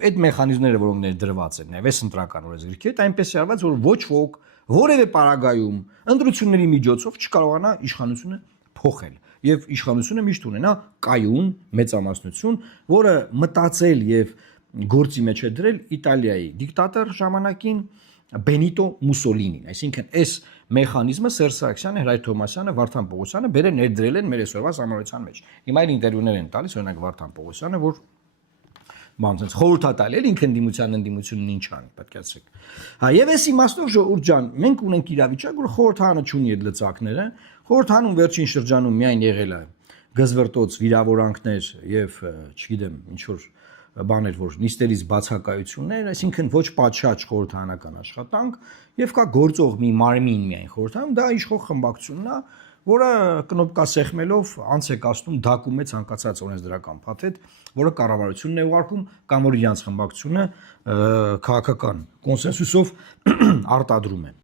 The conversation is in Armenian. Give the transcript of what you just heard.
Այդ մեխանիզմները, որոնք ներդրված են, նաև ընտրական օրենսգրքի հետ, այնպես է արված, որ ոչ ոք որևէ պարագայում ընտրությունների միջոցով չկարողանա իշխանությունը փոխել։ Եվ իշխանությունը միշտ ունենա կայուն մեծամասնություն, որը մտածել եւ գործի մեջ է դրել Իտալիայի դիկտատոր ժամանակին Բենիտո Մուսոլինին, այսինքն այս մեխանիզմը Սերժ Սարգսյանը, Հրայր Թոմասյանը, Վարդան Պողոսյանը ներդրել են մեր այսօրվա համառության մեջ։ Հիմա էլ ինտերվյուներ են տալիս, օրինակ Վարդան Պողոսյանը, որ բանցած խորհրդատալ էլ ինքն ընդդիմությունն ինչ անի, պատկերացրեք։ Եվ այս իմաստով ժողովուրդ ջան, մենք ունենք իրավիճակ, որ խորհրդարանը չունի այդ լծակները, խորհրդարանում վերջին շրջանում միայն եղել է գզվրտոց վիրավորանքներ եւ, չգիտեմ, ինչ որ բաներ, որ նիստերից բացակայություններ, այսինքն ոչ պատշաճ խորհրդարանական աշխատանք եւ կա գործող մի մարմին միայն խորհրդարանում, դա իշխող խմբակցությունն է, որը կնոպկա սեղմելով անց է կացնում դակում է ցանկացած օրենսդրական փաթեթ, որը կառավարությունն է ուղարկում կամ որ իրանց խմբակցությունը քաղաքական կոնսենսուսով արտադրում է։